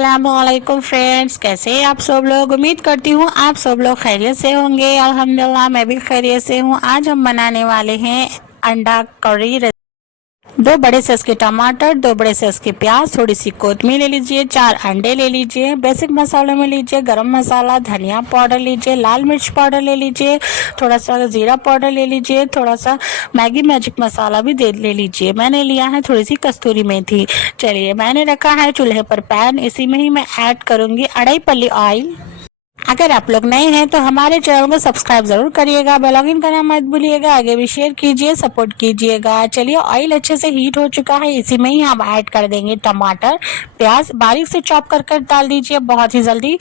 अस्सलामुअलैकुम फ्रेंड्स, कैसे हैं आप सब लोग। उम्मीद करती हूँ आप सब लोग खैरियत से होंगे। अल्हम्दुलिल्लाह मैं भी खैरियत से हूँ। आज हम बनाने वाले हैं अंडा करी। 2 बड़े साइज के टमाटर, 2 बड़े साइज के प्याज, थोड़ी सी कोतमीर ले लीजिए, 4 अंडे ले लीजिए। बेसिक मसालों में लीजिए गरम मसाला, धनिया पाउडर लीजिए, लाल मिर्च पाउडर ले लीजिए, थोड़ा सा जीरा पाउडर ले लीजिए, थोड़ा सा मैगी मैजिक मसाला भी ले लीजिए। मैंने लिया है थोड़ी सी कस्तूरी मेथी। चलिए मैंने रखा है चूल्हे पर पैन, इसी में ही मैं ऐड करूंगी 2.5 पल्ली ऑयल। अगर आप लोग नए हैं तो हमारे चैनल को सब्सक्राइब जरूर करिएगा, बेल आइकन करना मत भूलिएगा, आगे भी शेयर कीजिए, सपोर्ट कीजिएगा। चलिए ऑयल अच्छे से हीट हो चुका है, इसी में ही हम ऐड कर देंगे टमाटर, प्याज बारीक से चॉप कर डाल दीजिए, बहुत ही जल्दी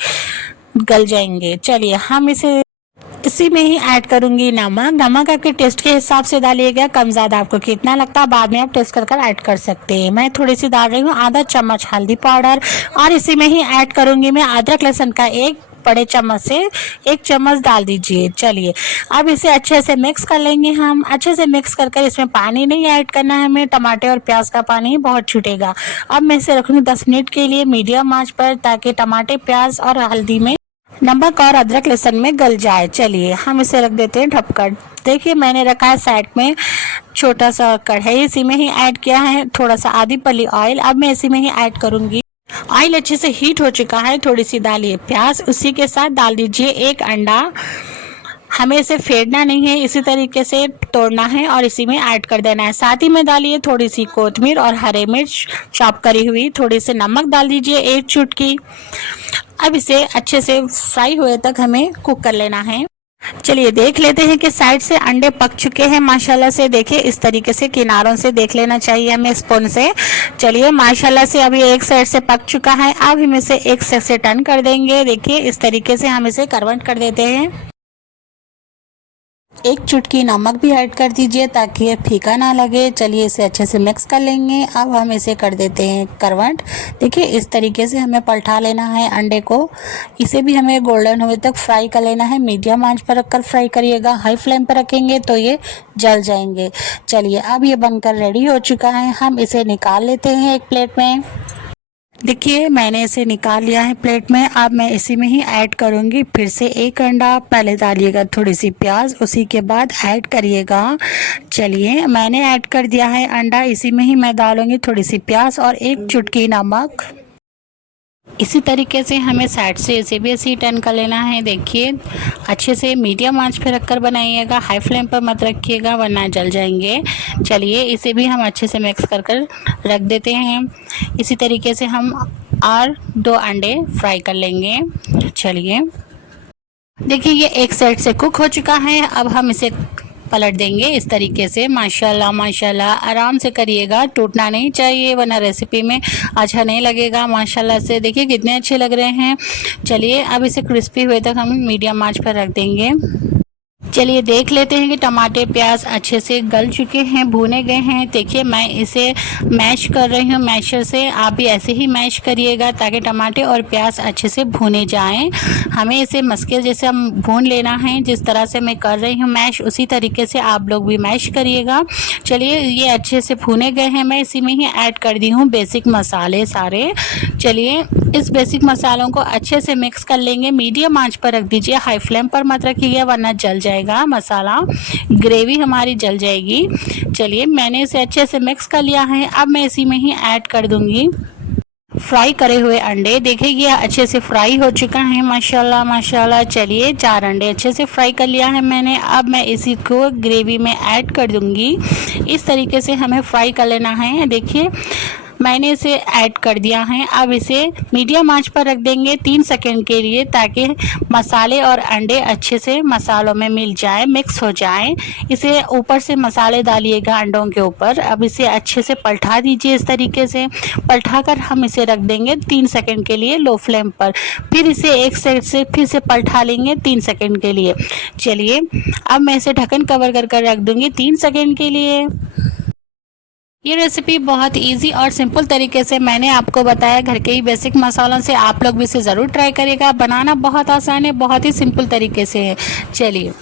गल जाएंगे। चलिए हम इसी में ही ऐड करूंगी नमक। नमक आपके टेस्ट के हिसाब से डालिएगा, कम ज़्यादा आपको कितना लगता है बाद में आप टेस्ट कर ऐड कर सकते हैं। मैं थोड़ी सी डाल रही हूँ आधा चम्मच हल्दी पाउडर, और इसी में ही ऐड करूंगी मैं अदरक लहसुन का 1 बड़े चम्मच से 1 चम्मच डाल दीजिए। चलिए अब इसे अच्छे से मिक्स कर लेंगे। हम अच्छे से मिक्स कर इसमें पानी नहीं ऐड करना है हमें, टमाटर और प्याज का पानी बहुत छूटेगा। अब मैं इसे रखूँगी 10 मिनट के लिए मीडियम आंच पर, ताकि टमाटर, प्याज और हल्दी में नमक और अदरक लहसुन में गल जाए। चलिए हम इसे रख देते हैं ढककर। देखिए मैंने रखा है साइड में छोटा सा कढ़ाई, इसी में ही ऐड किया है थोड़ा सा आधी पल्ली ऑयल। अब मैं इसी में ही ऐड करूंगी। ऑयल अच्छे से हीट हो चुका है, थोड़ी सी डालिए प्याज, उसी के साथ डाल दीजिए 1 अंडा। हमें इसे फेंटना नहीं है, इसी तरीके से तोड़ना है और इसी में ऐड कर देना है। साथ ही में डालिए थोड़ी सी कोतमीर और हरी मिर्च चॉप करी हुई, थोड़ी सी नमक डाल दीजिए 1 चुटकी। अब इसे अच्छे से फ्राई हुए तक हमें कुक कर लेना है। चलिए देख लेते हैं कि साइड से अंडे पक चुके हैं माशाल्लाह से। देखिए इस तरीके से किनारों से देख लेना चाहिए हमें स्पून से। चलिए माशाल्लाह से अभी एक साइड से पक चुका है, अब हम इसे एक साइड से टर्न कर देंगे। देखिए इस तरीके से हम इसे कन्वर्ट कर देते हैं। 1 चुटकी नमक भी ऐड कर दीजिए ताकि ये फीका ना लगे। चलिए इसे अच्छे से मिक्स कर लेंगे। अब हम इसे कर देते हैं कन्वर्ट। देखिए इस तरीके से हमें पलटा लेना है अंडे को। इसे भी हमें गोल्डन होने तक फ्राई कर लेना है। मीडियम आंच पर रखकर फ्राई करिएगा, हाई फ्लेम पर रखेंगे तो ये जल जाएंगे। चलिए अब ये बनकर रेडी हो चुका है, हम इसे निकाल लेते हैं एक प्लेट में। देखिए मैंने इसे निकाल लिया है प्लेट में। अब मैं इसी में ही ऐड करूंगी फिर से 1 अंडा। पहले डालिएगा थोड़ी सी प्याज, उसी के बाद ऐड करिएगा। चलिए मैंने ऐड कर दिया है अंडा, इसी में ही मैं डालूंगी थोड़ी सी प्याज और 1 चुटकी नमक। इसी तरीके से हमें साइड से इसे भी ऐसे ही टर्न कर लेना है। देखिए अच्छे से मीडियम आंच पे रखकर बनाइएगा, हाई फ्लेम पर मत रखिएगा वरना जल जाएंगे। चलिए इसे भी हम अच्छे से मिक्स कर रख देते हैं। इसी तरीके से हम और 2 अंडे फ्राई कर लेंगे। चलिए देखिए ये एक साइड से कुक हो चुका है, अब हम इसे पलट देंगे इस तरीके से। माशाल्लाह माशाल्लाह आराम से करिएगा, टूटना नहीं चाहिए वरना रेसिपी में अच्छा नहीं लगेगा। माशाल्लाह से देखिए कितने अच्छे लग रहे हैं। चलिए अब इसे क्रिस्पी हुए तक हम मीडियम आंच पर रख देंगे। चलिए देख लेते हैं कि टमाटर प्याज अच्छे से गल चुके हैं, भुने गए हैं। देखिए मैं इसे मैश कर रही हूँ मैशर से, आप भी ऐसे ही मैश करिएगा ताकि टमाटर और प्याज अच्छे से भुने जाएं। हमें इसे मस्के जैसे हम भून लेना है, जिस तरह से मैं कर रही हूँ मैश उसी तरीके से आप लोग भी मैश करिएगा। चलिए ये अच्छे से भुने गए हैं, मैं इसी में ही ऐड कर दी हूँ बेसिक मसाले सारे। चलिए इस बेसिक मसालों को अच्छे से मिक्स कर लेंगे। मीडियम आंच पर रख दीजिए, हाई फ्लेम पर मत रखिएगा वरना जल जाएगा मसाला, ग्रेवी हमारी जल जाएगी। चलिए मैंने इसे अच्छे से मिक्स कर लिया है, अब मैं इसी में ही ऐड कर दूंगी फ्राई करे हुए अंडे। देखिए ये अच्छे से फ्राई हो चुका है माशाल्लाह माशाल्लाह। चलिए 4 अंडे अच्छे से फ्राई कर लिया है मैंने, अब मैं इसी को ग्रेवी में ऐड कर दूंगी। इस तरीके से हमें फ्राई कर लेना है। देखिए मैंने इसे ऐड कर दिया है, अब इसे मीडियम आंच पर रख देंगे 3 सेकंड के लिए, ताकि मसाले और अंडे अच्छे से मसालों में मिल जाए, मिक्स हो जाए। इसे ऊपर से मसाले डालिएगा अंडों के ऊपर। अब इसे अच्छे से पलटा दीजिए, इस तरीके से पलटा कर हम इसे रख देंगे 3 सेकंड के लिए लो फ्लेम पर। फिर इसे एक साइड से फिर से पलटा लेंगे 3 सेकंड के लिए। चलिए अब मैं इसे ढक्कन कवर कर रख दूंगी 3 सेकंड के लिए। ये रेसिपी बहुत इजी और सिंपल तरीके से मैंने आपको बताया, घर के ही बेसिक मसालों से। आप लोग भी इसे ज़रूर ट्राई करिएगा, बनाना बहुत आसान है, बहुत ही सिंपल तरीके से है। चलिए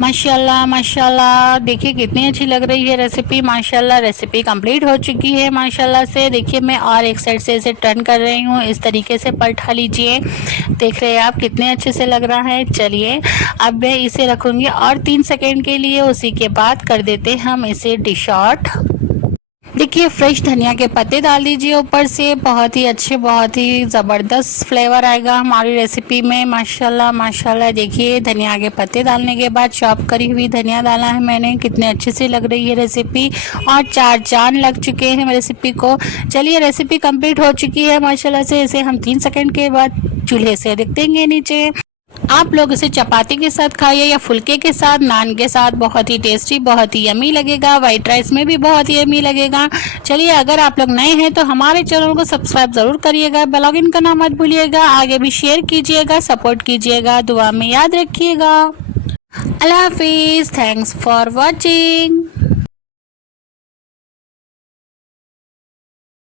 माशाल्लाह माशाल्लाह, देखिए कितनी अच्छी लग रही है रेसिपी। माशाल्लाह रेसिपी कंप्लीट हो चुकी है माशाल्लाह से। देखिए मैं और एक साइड से इसे टर्न कर रही हूँ, इस तरीके से पलटा लीजिए। देख रहे हैं आप कितने अच्छे से लग रहा है। चलिए अब मैं इसे रखूँगी और 3 सेकेंड के लिए, उसी के बाद कर देते हैं हम इसे डिश आउट। देखिए फ्रेश धनिया के पत्ते डाल दीजिए ऊपर से, बहुत ही अच्छे बहुत ही ज़बरदस्त फ्लेवर आएगा हमारी रेसिपी में। माशाल्लाह माशाल्लाह, देखिए धनिया के पत्ते डालने के बाद चॉप करी हुई धनिया डाला है मैंने। कितने अच्छे से लग रही है रेसिपी और 4 चांद लग चुके हैं रेसिपी को। चलिए रेसिपी कंप्लीट हो चुकी है माशाल्लाह से। इसे हम 3 सेकंड के बाद चूल्हे से रख देंगे नीचे। आप लोग इसे चपाती के साथ खाइए या फुल्के के साथ, नान के साथ, बहुत ही टेस्टी बहुत ही यमी लगेगा। वाइट राइस में भी बहुत ही यमी लगेगा। चलिए अगर आप लोग नए हैं तो हमारे चैनल को सब्सक्राइब ज़रूर करिएगा, बेल आइकन करना मत भूलिएगा, आगे भी शेयर कीजिएगा, सपोर्ट कीजिएगा, दुआ में याद रखिएगा। अल्लाह हाफिज़, थैंक्स फॉर वॉचिंग।